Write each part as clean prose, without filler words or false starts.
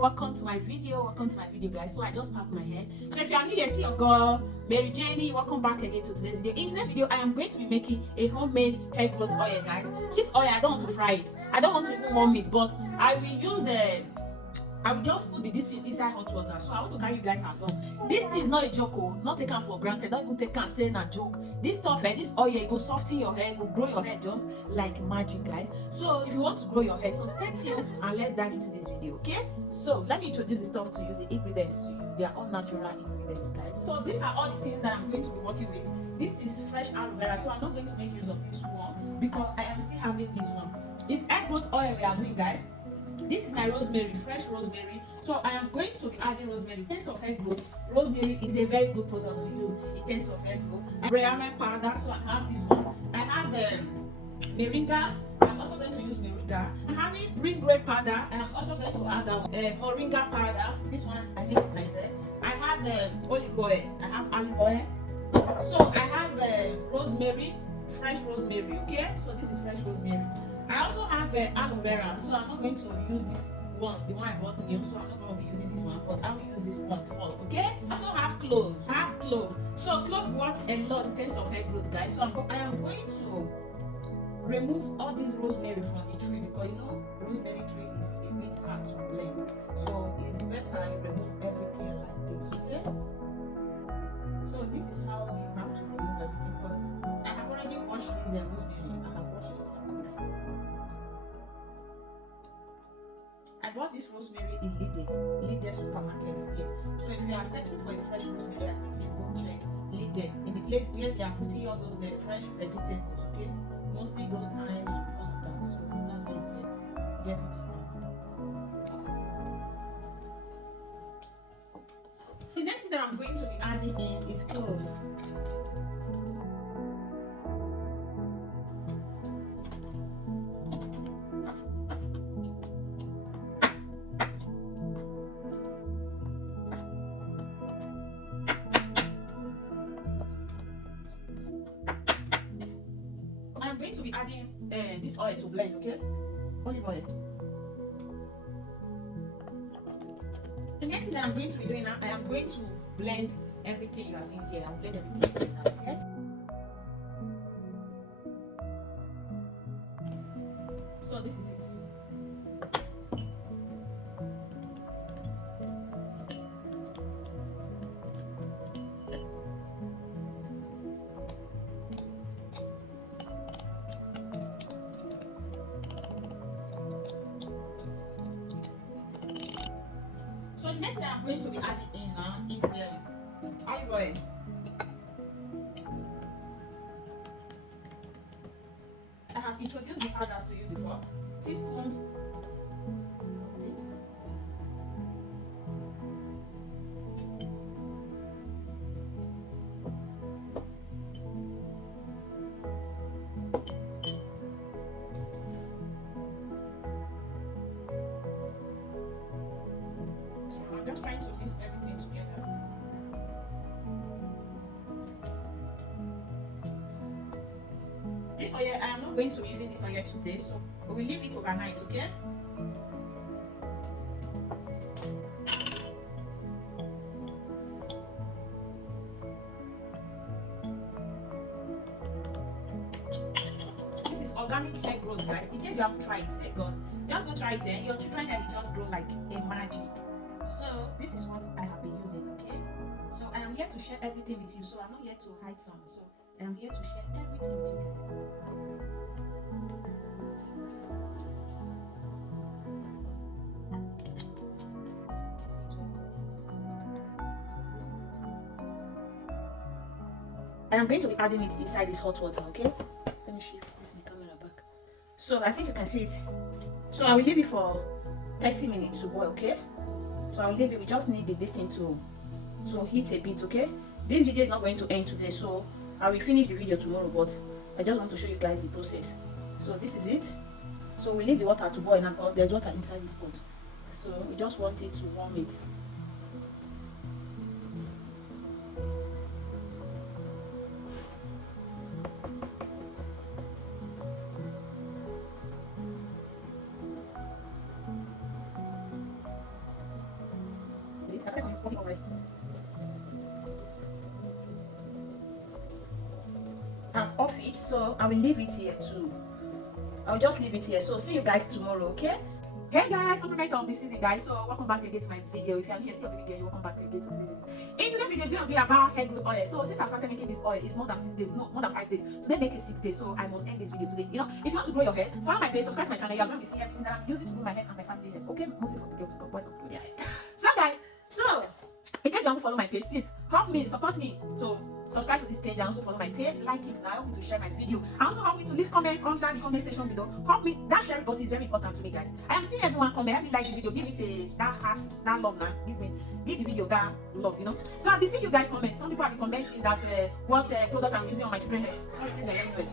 welcome to my video guys. So I just packed my hair. So if you are new here, still your girl Mary Jenny, welcome back again to today's video. In today's video I am going to be making a homemade hair growth oil, guys. This oil, I don't want to fry it, I don't want to even warm it, but I will use I will just put this thing inside hot water. So I want to carry you guys along. This thing is not a joke, oh, not taken for granted. Don't even take and say a joke. This stuff, this oil, it will soften your hair, it will grow your hair just like magic, guys. So if you want to grow your hair, so stay tuned and let's dive into this video, okay? So let me introduce the stuff to you, the ingredients to you. They are all natural ingredients, guys. So these are all the things that I'm going to be working with. This is fresh aloe vera, so I'm not going to make use of this one because I am still having this one. It's hair growth oil we are doing, guys. This is my rosemary, fresh rosemary. So I am going to be adding rosemary. In terms of hair growth, rosemary is a very good product to use in terms of hair growth. Brahman powder, so I have this one. I have moringa. I'm also going to use moringa. I'm having green grape powder, and I'm also going to add moringa powder. This one I make it myself. I have olive oil. I have olive oil. So I have rosemary, fresh rosemary. Okay, so this is fresh rosemary. I also have aloe vera, so I'm not going to use this one, the one I bought new, so I'm not going to be using this one, but I will use this one first, okay? I also have clove, So clove work a lot in terms of hair growth, guys. So I am going to remove all this rosemary from the tree because you know rosemary tree is a bit hard to blend. So it's better you remove everything like this, okay? So this is how you have to remove everything because I have already washed this rosemary. I bought this rosemary in Lidl supermarket here. So if you are searching for a fresh rosemary, I think you should go check Lidl in the place where they are putting all those fresh vegetables, okay? Mostly those thyme and all of that. So that's where you get it from. The next thing that I'm going to be adding in is cloves. I'm going to be adding this oil to blend, okay? Olive oil. The next thing that I'm going to be doing now, I am going to blend everything you are seeing here. I'll blend everything now, okay? So this is it. So the next thing I'm going to be adding in now is olive oil. I have introduced the powders to you before. Teaspoons of this. I'm just trying to mix everything together. This oil, I am not going to be using this oil today, so we will leave it overnight, okay? This is organic hair growth, guys. In case you haven't tried it, thank God. Just go try it, and your children hair will just grow like a magic. So this is what I have been using, okay? So I am here to share everything with you, so I'm not here to hide some. So I am here to share everything with you guys. I am going to be adding it inside this hot water, okay? Let me shift this camera back. So I think you can see it. So I will leave it for 30 minutes to boil, okay? So I'll leave it. We just need this thing to heat a bit, okay? This video is not going to end today, so I will finish the video tomorrow, but I just want to show you guys the process. So this is it. So we leave the water to boil now because there's water inside this pot. So we just want it to warm it. Okay, already. I'm off it, so I will leave it here too. I'll just leave it here. So see you guys tomorrow, okay? Hey guys, compliment of the season, guys. So welcome back again to my video. If you are new here, see your baby girl, welcome back again to today's video. In today's video, it's going to be about hair growth oil. So since I've started making this oil, it's more than 6 days, no, more than 5 days. Today make it 6 days, so I must end this video today. You know, if you want to grow your hair, follow my page, subscribe to my channel. You are going to be seeing everything that I'm using to grow my hair and my family hair. Okay, mostly for the girls, because boys don't grow their hair. So guys, so in case you want to follow my page, please help me, support me. So subscribe to this page and also follow my page, like it, and help me to share my video. And also help me to leave comment under the comment section below. Help me, that sharing button is very important to me, guys. I am seeing everyone comment. Help me like this video, give it a that heart, that love now. Give the video that love, you know. So I'll be seeing you guys comment. Some people have been commenting that what product I'm using on my children's hair. Sorry, kids are hearing noise.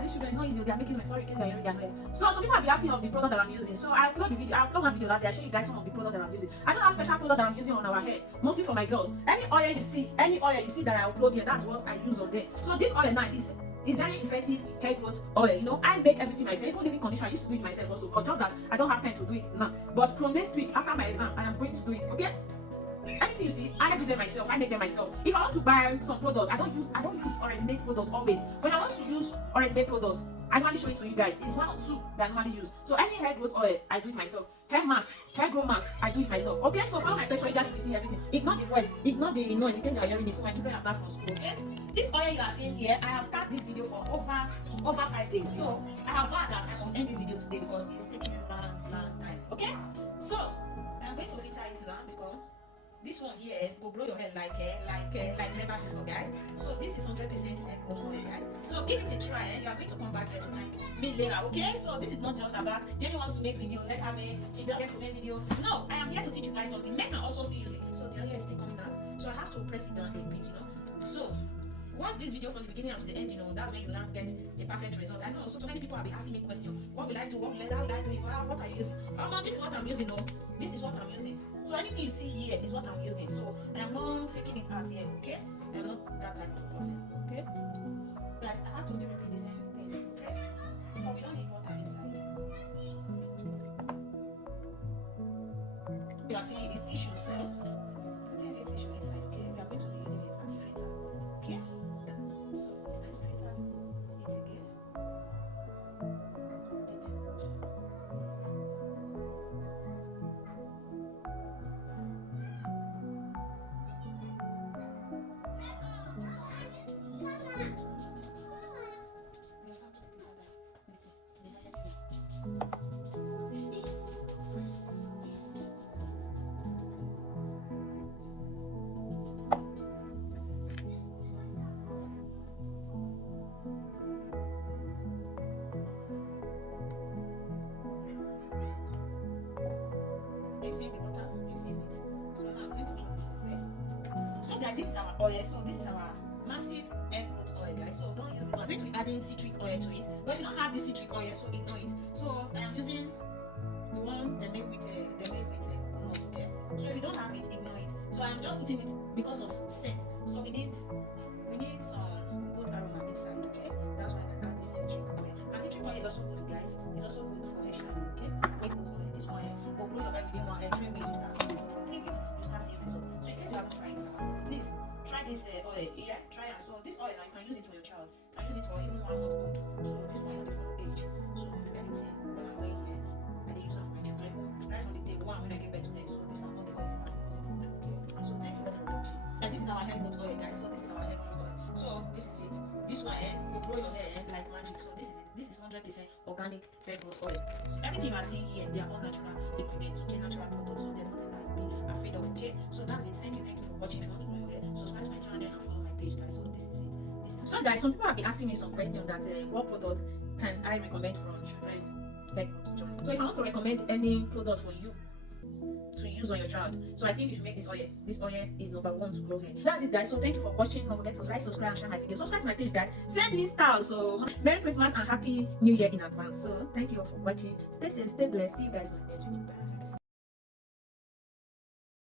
This sugar is not easy. They are making my sorry kids are hearing their noise. So some people have been asking of the product that I'm using. So I upload the video. I upload my video that day. I show you guys some of the product that I'm using. I don't have special product that I'm using on our hair, mostly for my girls. Any oil you see that I upload here, that's what I use on there. So this oil now is very effective hair growth oil. You know, I make everything myself. Even living conditioner, I used to do it myself also. But just that I don't have time to do it now. But from next week after my exam, I am going to do it. Okay? Anything you see, I do them myself. I make them myself. If I want to buy some product, I don't use already made product always. When I want to use already made product, I normally show it to you guys. It's one or two that I normally use. So any hair growth oil, I do it myself. Hair mask, hair grow mask, I do it myself. Okay, so follow my page for you guys to see everything. Ignore the voice, ignore the noise in case you are hearing it. So my children are back from school. Okay, this oil you are seeing here, I have started this video for over 5 days. So I have vowed that I must end this video today because it's taking a long time. Okay, so I'm going to filter it now because this one here will grow your hair like never before, guys. So this is 100% hair growth oil, guys. So give it a try. You are going to come back here to thank me later, okay? So this is not just about Jenny wants to make video, let her make, she just gets to make video. No, I am here to teach you guys something. Men can also still use it. So the hair is still coming out. So I have to press it down a bit, you know. So watch this video from the beginning to the end, you know. That's when you now get the perfect result. I know so many people have been asking me questions. What will I do? What will I do? How will I do it? What are you using? Oh no, this is what I'm using. No, this is what I'm using. So anything you see here is what I'm using. So I am not faking it out here, okay? I am not that type of person, okay? Guys, I have to still repeat the same thing, okay? But we don't need water inside. You are seeing it's tissue, so putting the tissue inside, okay? We are going to be using it as filter, okay? So it's time to filter it again. You see the water? You see it? So now I'm going to try this, okay? So guys, this is our oil. So this is our massive hair growth oil, guys. So don't use this one. I'm going to be adding citric oil to it. But if you don't have this citric oil, so ignore it. So I am using the one they make with coconut, okay? So if you don't have it, ignore it. So I'm just putting it because of scent. So we need some good aroma inside, okay? That's why I add this citric oil. And citric oil is also good, guys. It's also good for hair shining, okay? Makes good oil. This one will grow your hair within 3 weeks. You start seeing results. For 3 weeks, you start seeing results. So in case you haven't tried it out, please try this oil. Yeah, try it. So this oil now you can use it for your child. You can use it for even 1 month old. So this one I know they follow age. So if anything when I'm doing here, I dey use it for my children right from the day one when I get back to them. So this is all the oil I'm using for. Okay. So thank you all for watching. And this is our hair growth oil, guys. So this is our hair growth oil. So this is it. This one will grow your hair like magic. So this is it. This is 100% organic hair growth oil. So everything you are seeing here, they are all natural ingredients, okay, natural products. So there's nothing that you'll be afraid of, okay? So that's it. Thank you for watching. If you want to grow your hair, subscribe to my channel and follow my page, guys. So this is it. So guys, some people have been asking me some question that what product can I recommend from children hair growth journey. So if I want to recommend any product for you to use on your child, so I think you should make this oil. This oil is #1 to grow hair. That's it, guys. So thank you for watching. Don't forget to like, subscribe, and share my video. Subscribe to my page, guys. Send me style. So Merry Christmas and Happy New Year in advance. So thank you all for watching. Stay safe, stay blessed. See you guys in the next video. Bye.